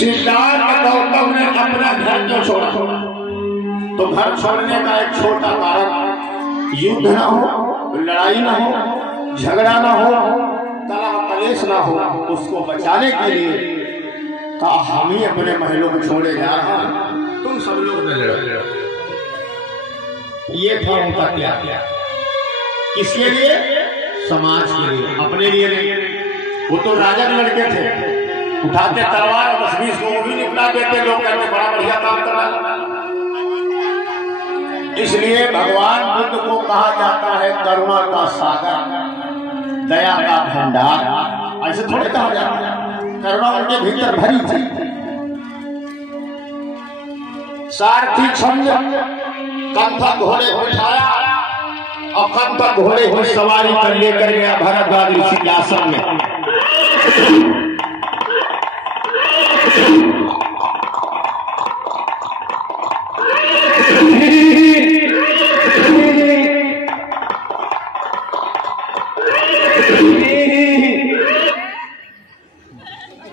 सिद्धार्थ गौतम ने अपना घर क्यों छोड़ा? तो घर छोड़ने का एक छोटा कारण, युद्ध ना हो, लड़ाई ना हो, झगड़ा ना हो, कलह कलेश ना हो, उसको बचाने के लिए कहा हम ही अपने महलों को छोड़े जा रहे हैं, तुम सब लोग न लड़ो। ये था उनका त्याग। किसके लिए? समाज के लिए, अपने लिए नहीं। वो तो राजा के लड़के थे, उठाते तलवार 10-20 को वो भी निपटा देते, लोग कहते बड़ा बढ़िया काम कर रहा। इसलिए भगवान बुद्ध को कहा जाता है करुणा का सागर, दया का भंडार। ऐसे थोड़े कहा जाता है, करुणा उनके भीतर भरी थी। सारथी छंद कंधा घोड़े उठाया और कंधा घोड़े की सवारी कर लेकर गया भरद्वाज ऋषि के आश्रम में।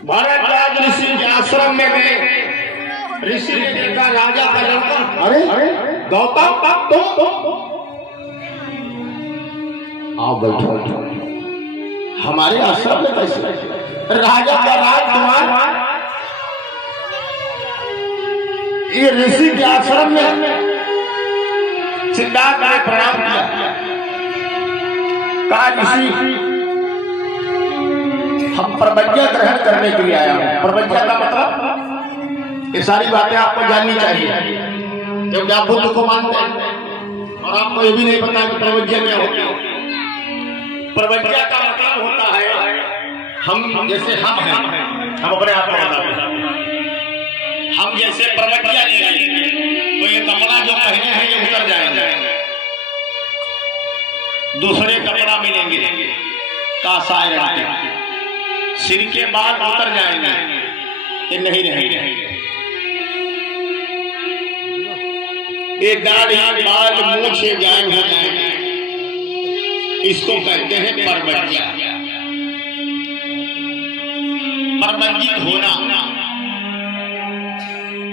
भरद्वाज ऋषि के आश्रम में गए। ऋषि ने देखा राजा का लड़का, अरे गौतम तो आओ बैठो, हमारे आश्रम में कैसे? राजा का राजकुमार ये ऋषि के आश्रम में। सिद्धार्थ ने प्रणाम किया, कहा ऋषि हम प्रवज्ञा ग्रहण करने के लिए आया हूं। प्रवज्ञा का मतलब ये सारी बातें आपको जाननी चाहिए, क्योंकि आप बुद्ध को मानते हैं और आपको ये भी नहीं पता कि प्रवज्ञा क्या होती है। प्रवज्ञा का मतलब होता है हम जैसे हम हैं, हम अपने आप को बताते हैं। हम जैसे प्रवज्ञा लेंगे तो ये कपड़ा जो पहने हैं ये उतर जाएंगे, दूसरे कपड़ा मिलेंगे कासाय रंग के, सिर के बाल उतर जाएंगे, ये नहीं रहेंगे। ये दाढ़ी बाल मूछे गायब हो जाएंगे, इसको कहते हैं परवज्ञा, परवज्ञित होना।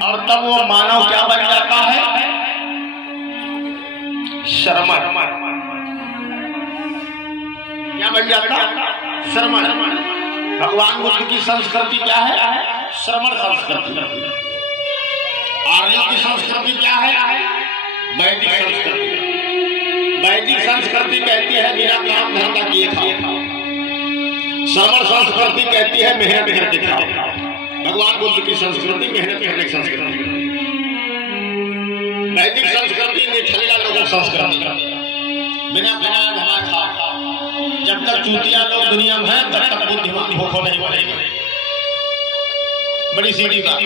और तब वो मानव क्या बन जाता है? श्रमण। क्या बन जाता? श्रमण। भगवान बुद्ध की संस्कृति क्या है? श्रमण संस्कृति। आर्यों की संस्कृति क्या है? वैदिक संस्कृति। वैदिक संस्कृति कहती है बिना काम धंधा किए खाओ। श्रमण संस्कृति कहती है मेहनत करके खाओ। भगवान बुद्ध की संस्कृति मेहनत करने की संस्कृति। वैदिक संस्कृति निठल्ला लोगों की संस्कृति, बिना खाना धमा खाओ। जब तक चूतिया लोग दुनिया में हैं तब तक बुद्धिमान भूखों नहीं बढ़ेगी। बड़ी सीधी बात,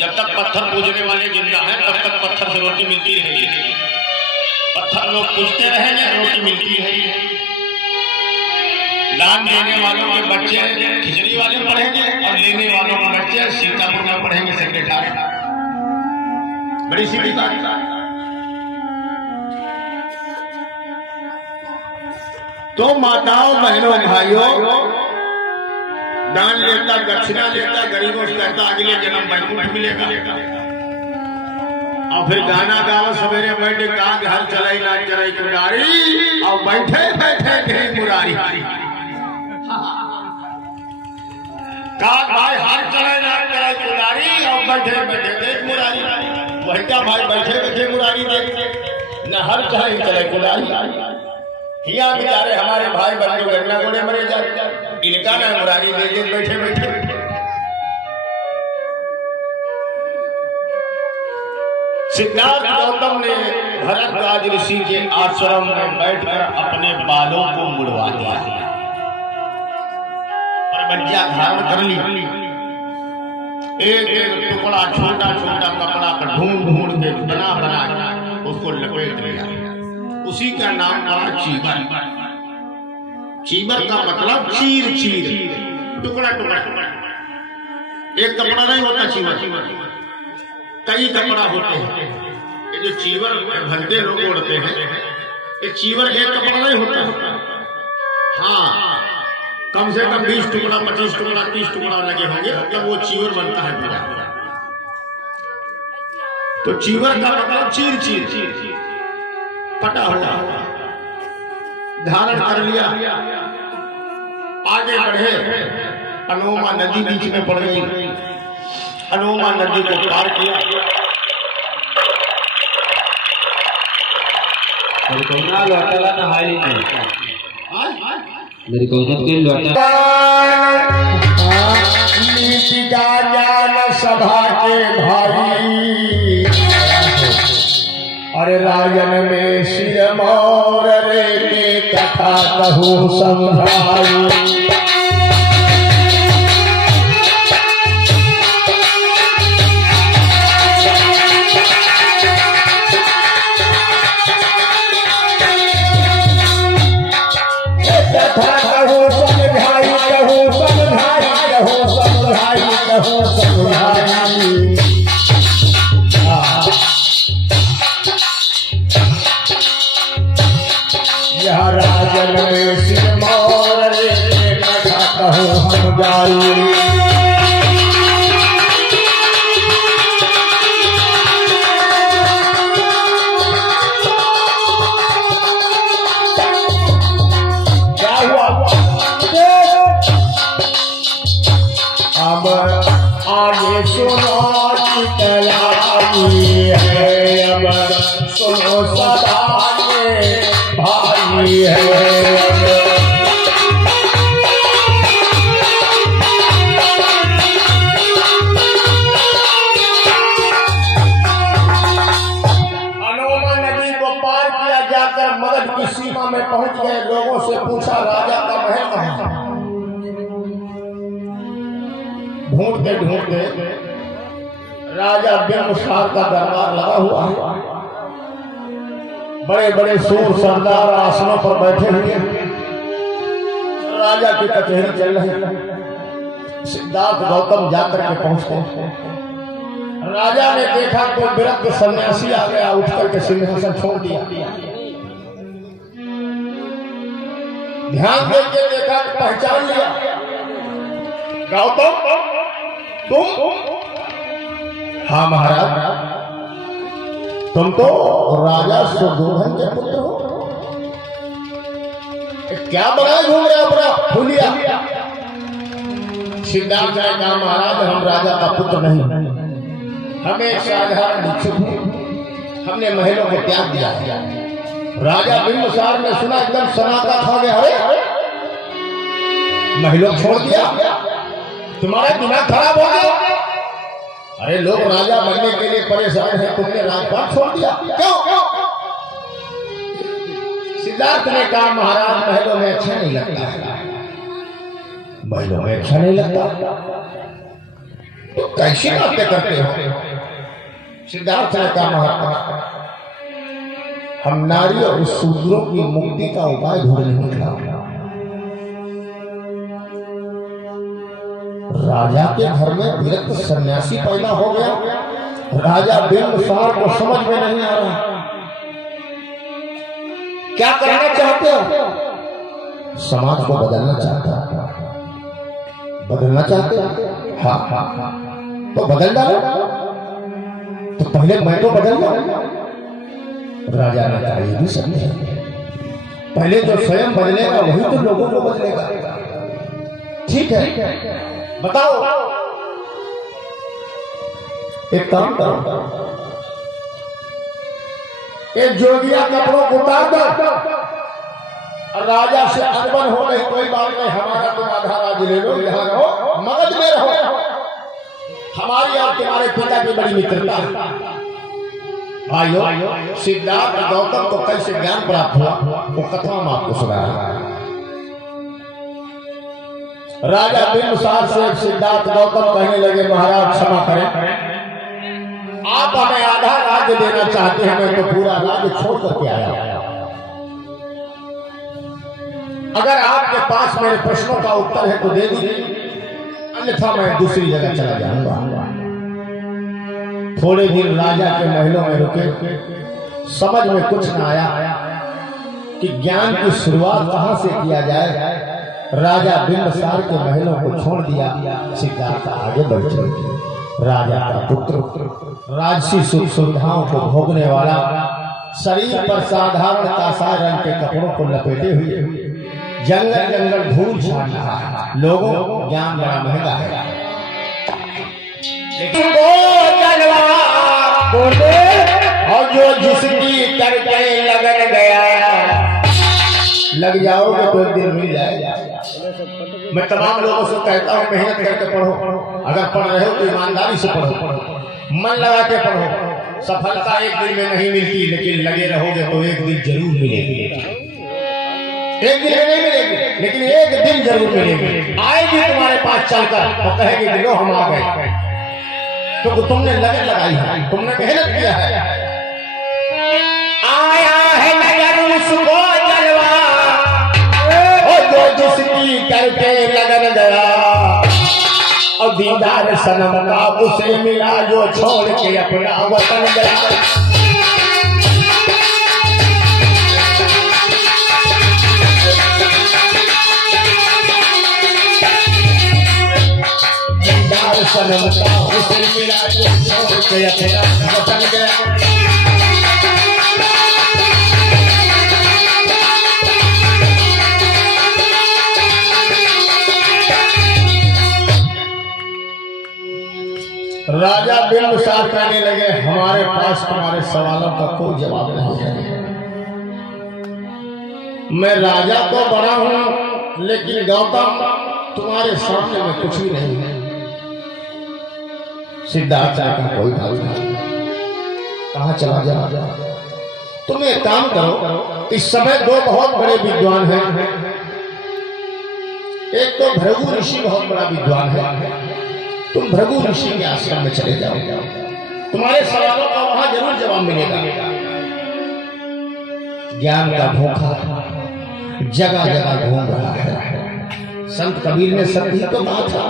जब तक पत्थर पूजने वाले जिंदा हैं तब तक पत्थर से रोटी मिलती रहेगी। पत्थर लोग पूजते रहेंगे, रोटी मिलती रहेगी। दान देने वालों के बच्चे खिचड़ी वाले पढ़ेंगे और लेने वालों के बच्चे सीतापुर में पढ़ेंगे सेक्रेटरी। बड़ी सीधी बात। तो माताओं बहनों भाइयों, दान लेता, दक्षिणा लेता, गरीबों से कहता अगले जन्म वैकुंठ मिलेगा। और फिर गाना गाओ सवेरे बैठे, कहा घर चलाई ना चलाई कुदारी, और बैठे बैठे कहीं मुरारी। कहा भाई हर चले ना चलाई कुदारी, और बैठे बैठे देख मुरारी। वही क्या भाई बैठे बैठे मुरारी देख, न हर चलाई चलाई कुदारी। हिया बेचारे हमारे भाई बंधु गन्ना गोड़े मरे जाते, इनका ना मुरारी दे बैठे बैठे। सिद्धार्थ गौतम ने भरद्वाज ऋषि के आश्रम में बैठकर अपने बालों को मुड़वा दिया, परवज्ञा धारण कर ली। एक एक टुकड़ा छोटा छोटा कपड़ा का ढूंढ ढूंढ के बना बना उसको लपेट लिया। उसी का नाम पड़ा चीबर। चीबर का मतलब चीर चीर, टुकड़ा टुकड़ा। एक कपड़ा नहीं होता चीबर, कई कपड़ा होते हैं। ये जो चीवर भलते लोग उड़ते हैं, ये चीवर एक कपड़ा नहीं होता। हाँ, कम से कम 20 टुकड़ा 25 टुकड़ा 30 टुकड़ा लगे होंगे जब वो चीवर बनता है पूरा। तो चीवर का मतलब चीर चीर पटा हुआ धारण कर लिया। आगे बढ़े, अनोमा नदी बीच में पड़ गई। अनोमा नदी को पार किया। लौटेगा तो हाल ही नहीं मेरी को के लौटा नीति का ज्ञान सभा के भाई। अरे राजन में सिर मोर रे के कथा कहूँ समझाई। यह राजन में सिर मोर रे कथा कहूँ हम जाई। क्या हुआ? अब आगे सुनो चितलाई है, अब सुनो सदा भाई है। अनोमा नदी को पार किया, जाकर मगध की सीमा में पहुंच गए। लोगों से पूछा राजा का महल कहाँ? ढूंढते ढूंढते राजा बिंबिसार का दरबार लगा हुआ है। बड़े बड़े सूर सरदार आसनों पर बैठे हुए। राजा की कचहरी चल रही है। सिद्धार्थ गौतम जाकर के पहुंचते। राजा ने देखा तो विरक्त सन्यासी आ गया, उठकर के सिंहासन छोड़ दिया। ध्यान देकर देखा, पहचान लिया। गौतम तुम? हाँ महाराज, तुम तो राजा सुदोधन के पुत्र हो। क्या बनाए घूम रहे अपना फुलिया? सिद्धार्थ ने कहा महाराज हम राजा का पुत्र नहीं, हमें एक साधारण भिक्षुक हैं। हमने महलों को त्याग दिया। राजा बिंबिसार ने सुना, एकदम सनाटा खा गया। अरे महलों छोड़ दिया, तुम्हारा दिमाग खराब हो गया। अरे लोग राजा बनने के लिए परेशान हैं, तुमने राजपाट छोड़ दिया क्यों? सिद्धार्थ ने कहा महाराज महलों में अच्छा नहीं लगता। महलों में अच्छा नहीं लगता तो कैसी बातें करते हो? सिद्धार्थ ने कहा महाराज हम नारी और शूद्रों की मुक्ति का उपाय ढूंढने निकला। राजा के घर में विरक्त सन्यासी पैदा हो गया। राजा बिंबिसार को समझ में नहीं आ रहा, क्या करना चाहते हो? समाज को बदलना चाहते हो? बदलना चाहते हो? हाँ तो बदल डालो। तो पहले मैं तो बदल जाऊं। राजा ने कहा ये भी सत्य है, पहले जो स्वयं बदलेगा वही तो लोगों को बदलेगा। ठीक है बताओ, एक काम करो, एक जोगिया कपड़ों को उतार दो। राजा से अनबन हो गई, कोई बात नहीं, हमारा तुम आधा राज्य ले लो, यहाँ रहो, मगध में रहो। हमारी और तुम्हारे पिता की बड़ी मित्रता है। भाइयों, सिद्धार्थ गौतम को कैसे ज्ञान प्राप्त हुआ वो कथा हम आपको सुना रहा है। राजा बिंबिसार से सिद्धार्थ गौतम कहने लगे महाराज क्षमा करें, आप हमें आधा राज्य देना चाहते हैं, मैं तो पूरा राज्य छोड़ करके आया। अगर आपके पास मेरे प्रश्नों का उत्तर है तो दे दीजिए, अन्यथा मैं दूसरी जगह चला जाऊंगा। थोड़े दिन राजा के महलों में रुके, समझ में कुछ न आया कि ज्ञान की शुरुआत कहां से किया जाए। राजा बिंबिसार के महलों को छोड़ दिया, सिद्धार्थ आगे बढ़ चले। राजा का पुत्र राजसी सुख सुविधाओं को भोगने वाला, शरीर पर साधारण कासार रंग के कपड़ों को लपेटे हुए जंगल जंगल धूल झाड़ रहा है। लोगों को ज्ञान बड़ा महंगा है, लेकिन वो जलवा बोले और जो जिसकी करके लगन गया, लग जाओगे तो एक दिन मिल जाएगा। मैं तमाम लोगों से कहता हूँ मेहनत करके पढ़ो, अगर पढ़ रहे हो तो ईमानदारी से पढ़ो, मन लगा के पढ़ो। सफलता एक दिन में नहीं मिलती, लेकिन लगे रहोगे तो एक दिन जरूर मिलेगी। एक दिन नहीं मिलेगी, लेकिन एक दिन जरूर मिलेगी। आएगी तुम्हारे पास चलकर तो कहेगी कि लो हम आ गए, तो तुमने लगन लगाई है, तुमने मेहनत किया है। आया है नगर उसको जलवा, जो जिसकी करके लगन गया, और दीदार सनम का उसे मिला जो छोड़ के अपना वतन गया। दीदार सनम का उसे मिला जो छोड़ के अपना वतन गया। राजा बिंबिसार कहने लगे, हमारे पास तुम्हारे सवालों का कोई जवाब नहीं है। मैं राजा तो बड़ा हूं, लेकिन गौतम तुम्हारे सामने में कुछ भी नहीं है। सिद्धार्थ का कोई भाव नहीं, कहां चला जा। तुम एक काम करो, इस समय दो बहुत बड़े विद्वान हैं। एक तो भृगु ऋषि बहुत बड़ा विद्वान है, तुम भृगु ऋषि के आश्रम में चले जाओ, तुम्हारे सवालों का वहां जरूर जवाब मिलेगा। ज्ञान का भूखा जगह जगह घूम रहा है। संत कबीर ने सब ही तो कहा था,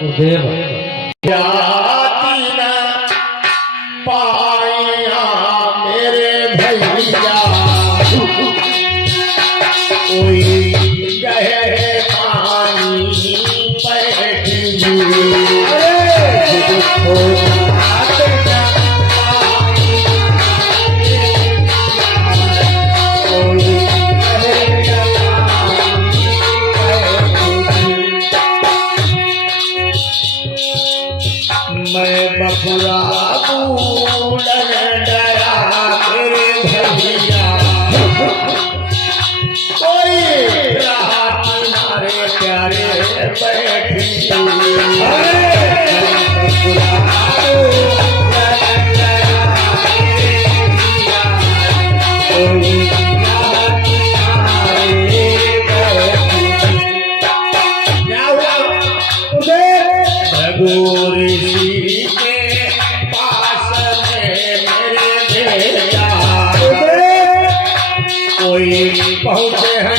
गुरुदेव पाया मेरे भैया कोई गहरे पानी मैं बखुरा बूढ़न डरा मेरे भैया कोई रहा तुम्हारे प्यारे बैठी पहुंचे हैं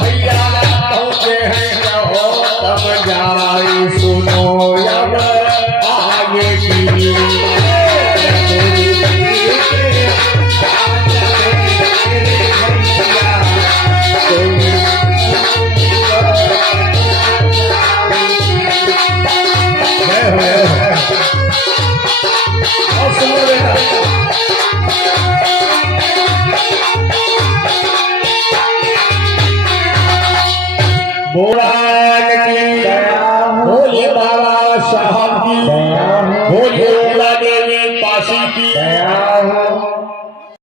भैया पहुंचे हैं तब जाई सुनो अब आगे की बोला